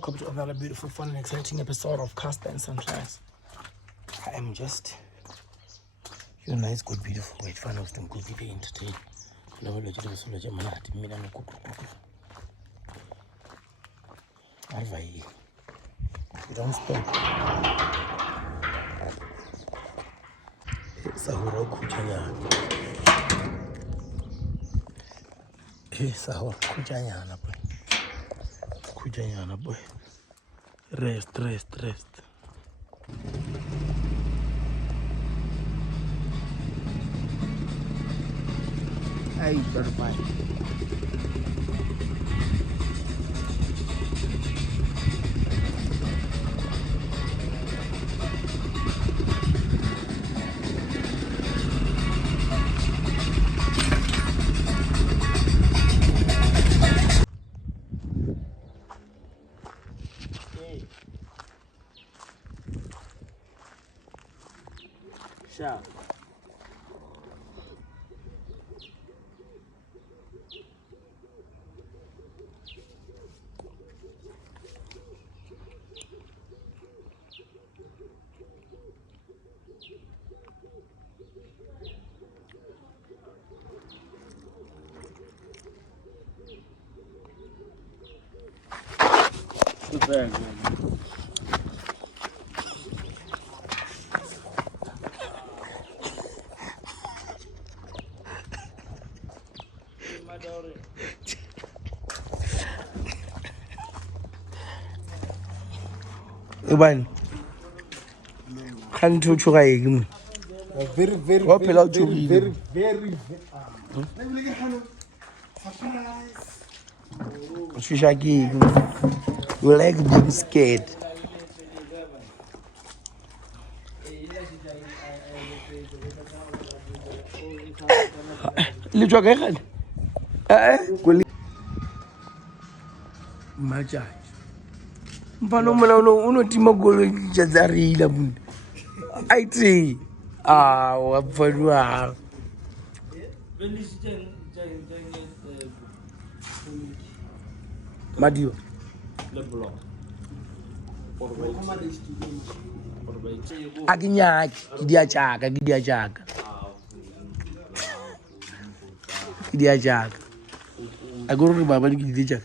welcome to another beautiful, fun, and exciting episode of Casper and Sunflowers. I am just, you know, it's good, beautiful. Wait, fun of them, good, be entertained. Never let you so much, man. I didn't mean I'm a cook. You don't stop. It's a horror kujanya. It's a horror kujanya, boy. Kujanya, boy. Rest. Hey, bye. Sharp. Very good. Iban kan to chuga yigim very what pela chugi very Shishaki, you like being scared. Little girl, Maja. Panomano, uno timogolo jazari labun. I see. What for you are. Madio. Aginya, Gidia Jag. I go to Baba Gidia.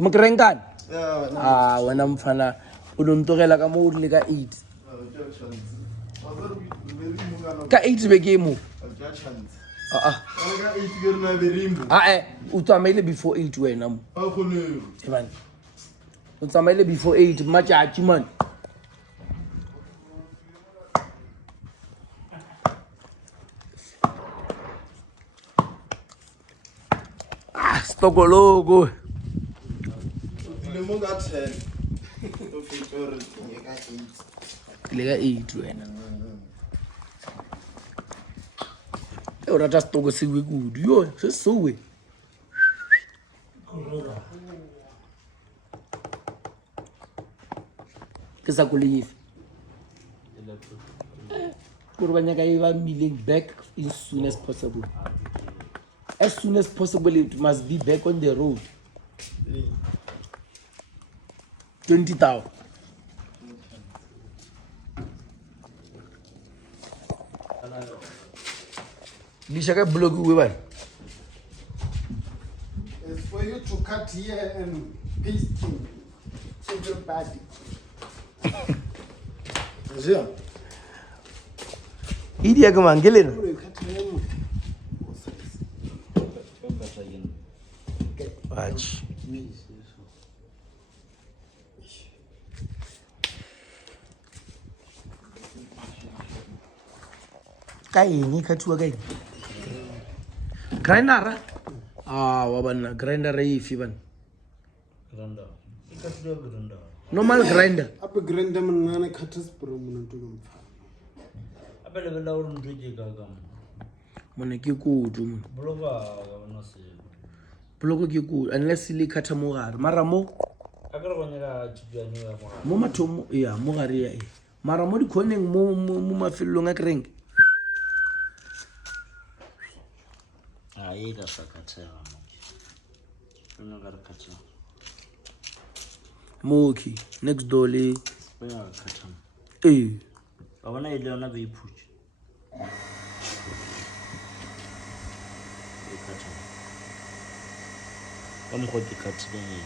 Makrengan. When I'm fana, Uduntogela Kamurliga eat. Ka eat the game. Utamele before 8 when I'm. Utamele before 8, much achievement. Stokologo. Lega 8 when. Ora just togo siwe good. Yo, so we. Kesa kulive. Kurbanyaka iba milling back as soon as possible. As soon as possible, it must be back on the road. 20,000. Lishaka blog we It's for you to cut here and paste it. Save your body. Yeah. Idia Gamangele. Watch. Kaini katua kai. Grinder. Wabana grinder if even. Grinder. Grinder. Normal grinder. Up a grinder man cutters permanent to them. I better learn to take a gum. Moneki good. Blogo good unless silly katamuar. Maramo. I got one to be a new Moma to ya Mogaria. Maramodi coning muma feel long ring. I ate a sacatella. Mookie, next dolly. I want to learn a be push. I'm going to cut again.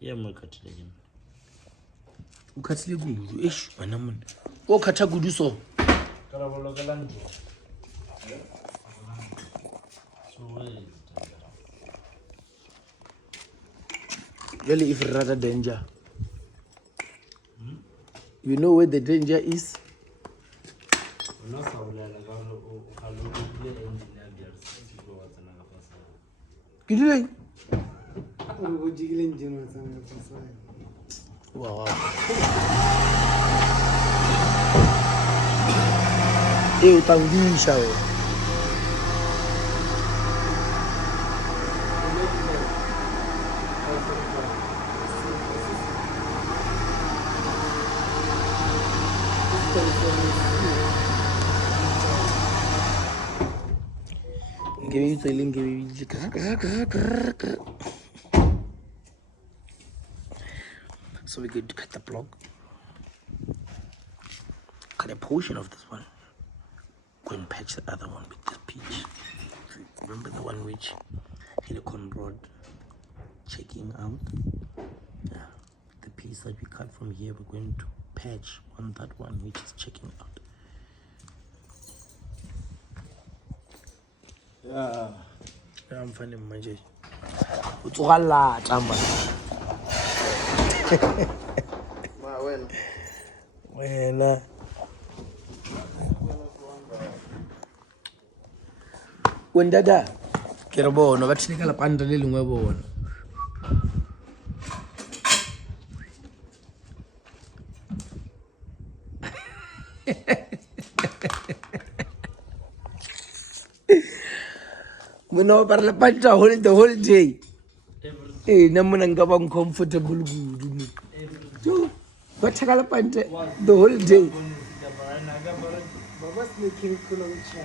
Yeah, I'm cut again. Ukhathile kudu eish wena mona o khatha kudu so really if rather danger you know where the danger is kidile wow utangisha we so we're going to cut the block, cut a portion of this one, go and patch the other one with this peach. Remember the one which Conrod checking out? Yeah, the piece that we cut from here, we're going to patch on that one which is checking out. Yeah, I'm finding my J. It's all lot, Well, when dada kere bona ba tshile ka lapanda le lengwe bona mona o parla panta the whole day na mona nka ba uncomfortable kudu jo ba thaka lapanta the whole day Baba's making kuloncha.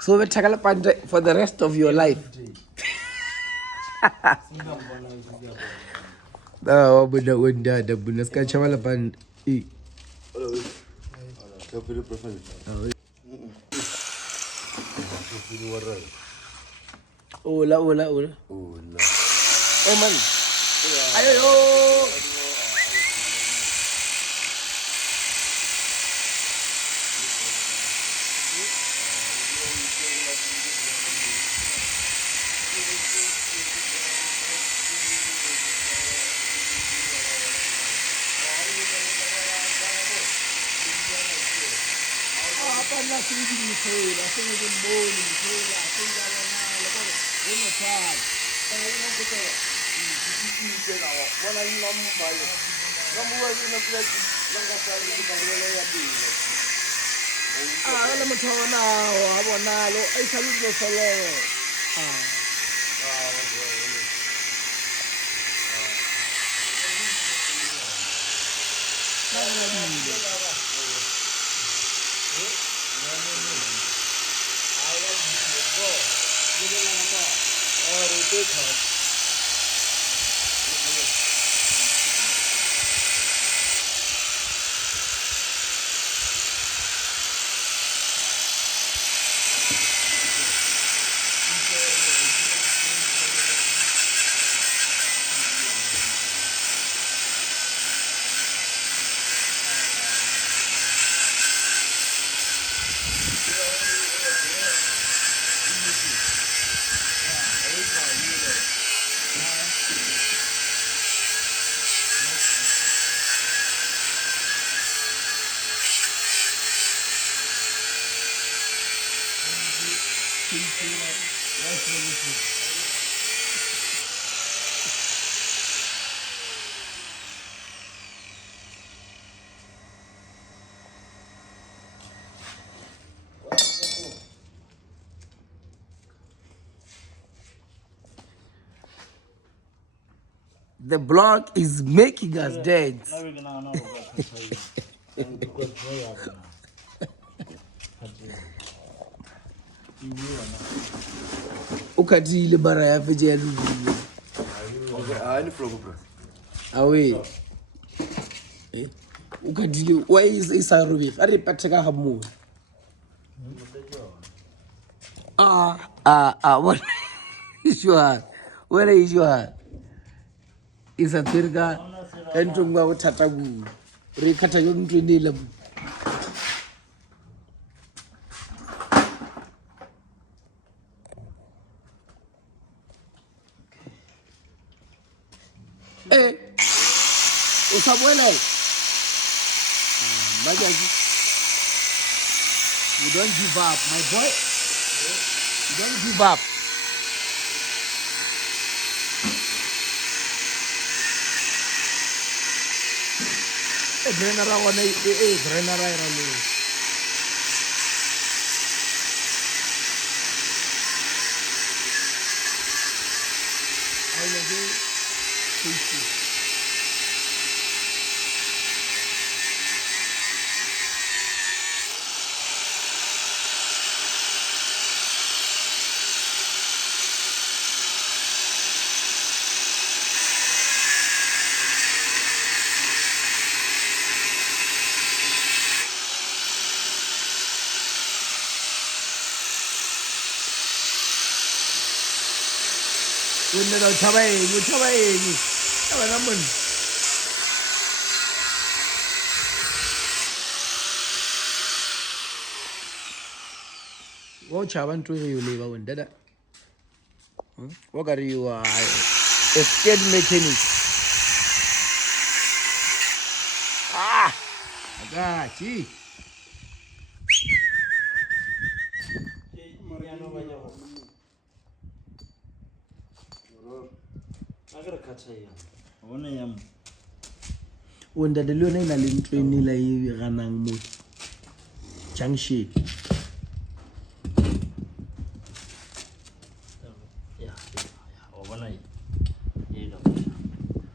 so ba thaka lapanta for the rest of your life wa bona wenda da bona ska chama lapanda Hola. Oh man. Ayo. The block is making us dance. Now we're gonna know about Kataya. And we got Roya now. Kataya. You will Ukatile bara ya feje ya dudu. Okay, ni flogo bro. Awe. Ukatile why is isa rubi? Ari pateka hamu. What is your? Where is your? Isa tirga entunga utatagu. Rekata yontu nila. Usabuele. Majaji. You don't give up, my boy. You don't give up. Brenara wana Brenara iralo. Wenda na chabaeni. Chaba na mun. Wo chaban to you leba wenda da. What are you a skate mechanic? Agachi. Wenda de lona ina le ntweni la e ganang mo junction.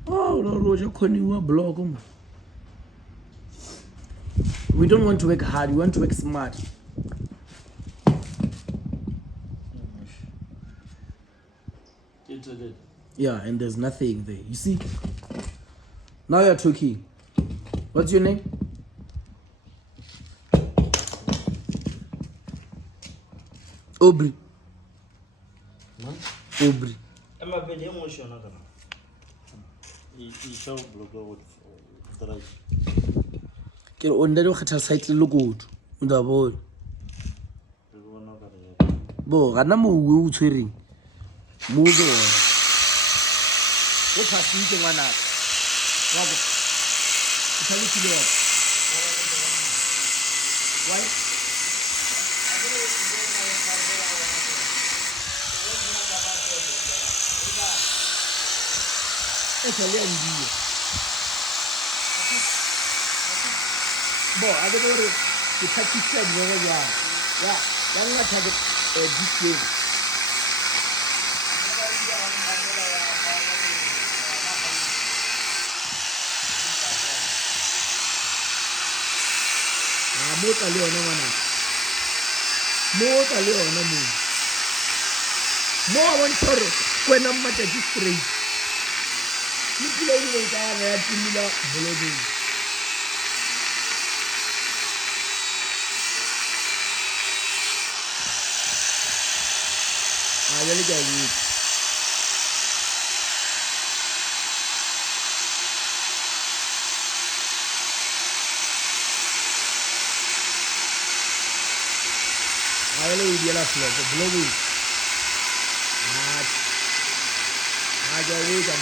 Oh, no, Roger Koniwa blog. We don't want to work hard, we want to work smart. Yeah, and there's nothing there. You see? Now you're talking. What's your name? Aubrey. Aubrey. I'm a bit emotional. You show blog with the Ke o nda do kgetha site le lokoto. Unda bo. Bo ga na mo o tshwereng. Mo go. O phasitse ngwana. Wa go. O tshalitile wa. Why? Esa le ndio. Bo ade gore ke practice mo ga ya. Ya nna thabe display. Mota le ona ngwana. Mota le ona mo. Mo won toro kwena mmata straight. Ni kile ile ka ya timila bolodi. Ayale ga yi. Ayale video la flow, blowing. Ajawi kan.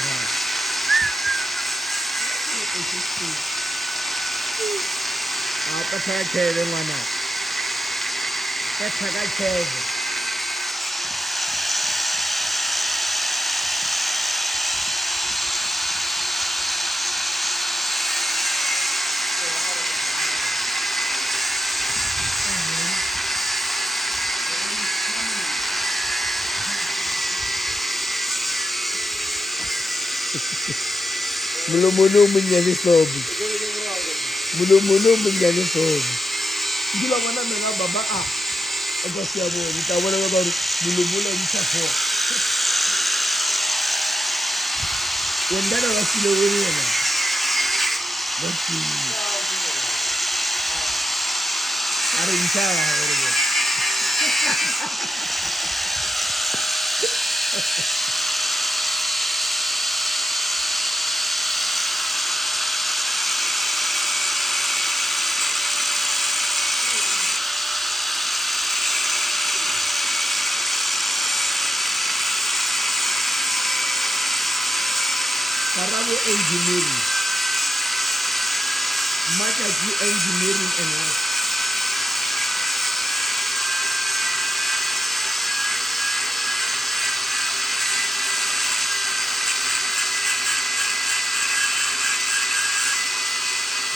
Apa saya cewek mana? Saya cewek. Mulomono munyane sobo. Mulomono munyane sobo. Ndila bona mena baba a. Eka siabo mtabona baba mulomono mtafo. Wendana wasile wena. Basi. Are inshallah wena. Karabo engineering. Madaga engineering and work.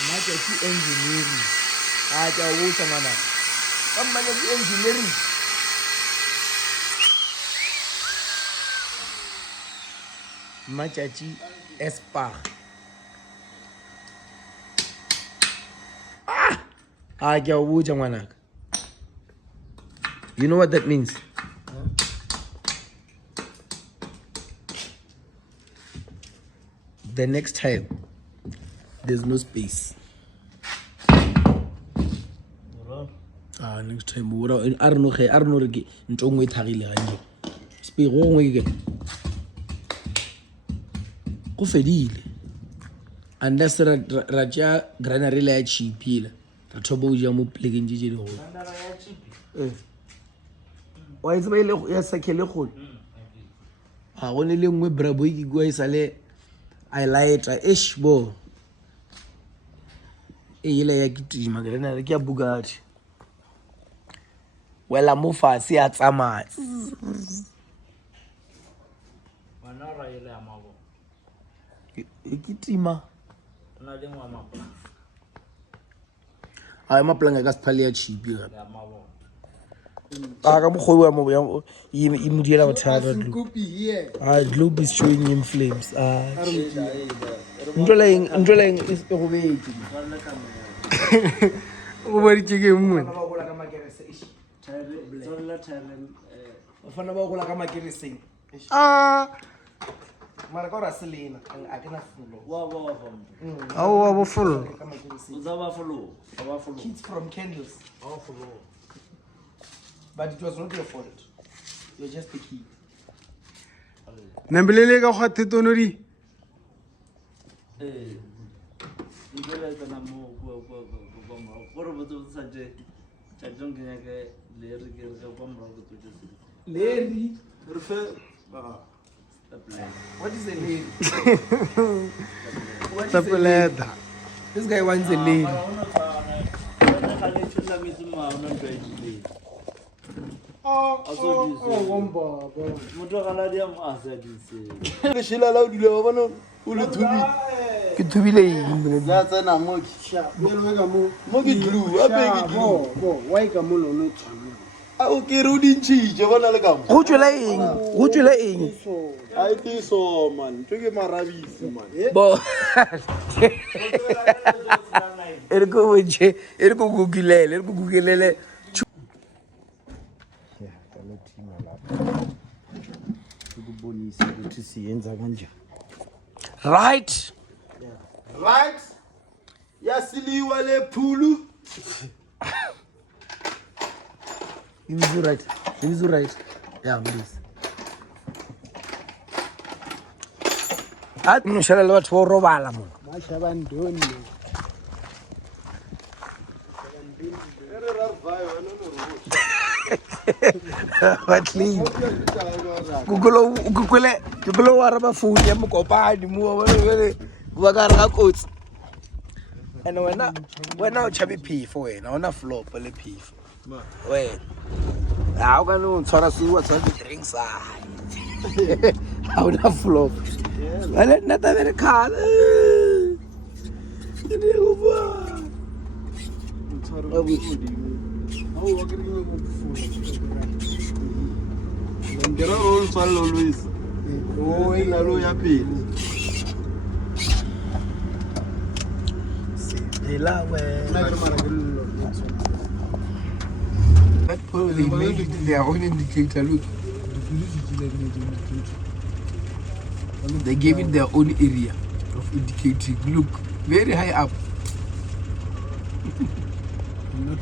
Madaga engineering. Aja wuta mana. Madaga engineering. Machachi Espa. You know what that means? The next time, there's no space. Next time, I don't know. Space go fedile unless raja granary la chipile ra thobo o ja mo plekeng je di go wa itse ba ile ya sakele go ha go ne le ngwe brabo ke go isale I lighter ish bo ile ya kitima granary ke ya Bugatti wela mo fa se ya tsamaya Wana ra ile ya mabo. Ikitima Na le ngwa mapla. a maplanga ka sphalia chipi Ya mabo. ka mogoi wa mo ya imudiela bothata Nkupi here. globe is showing him flames ndoleng is go beti o bari ke mmo ba gola ka makerese Zolla talent ba fana ba gola ka makerese mara ka ra selena a ke na fulo wa wa bo full uzaba follow. Aba follow. kids from candles but it was not your fault you're just a kid Nambelele ka go tetonori. Ndele kana mo go gore botse sa je tsa jongenya ke le re ke go mo go tse Larry re fe what is a lady Tapeleta. this guy wants a lady Le shila la o dile wa bona o le thubi. ke thubile eng Ya tsena mo ke glue a be ke glue. Why ka mo lo no tshwana. A o ke re o dintshije bona le ka mo. go tswela eng A ite so man. Tso ke marabisi man. bo ere go googlele right Right? Ya siliwa le phulu. you right yeah please no shela le batho ba robala mo Ba shaba ndoni. Ere ra vai wa no what leave Google wa raba phone ya mokopani mo wa ka re ga kotsi and wena o chabe phifo wena ona flop le phifo wena ha o ka no tshwara suwa tshwara drinks ha ona flop wala nata very khala ne go ba Ngera roll swallow always. Oh, ina lo ya pele. That pole, they made it their own indicator. Look, they gave it their own area of indicating. Look, very high up. Not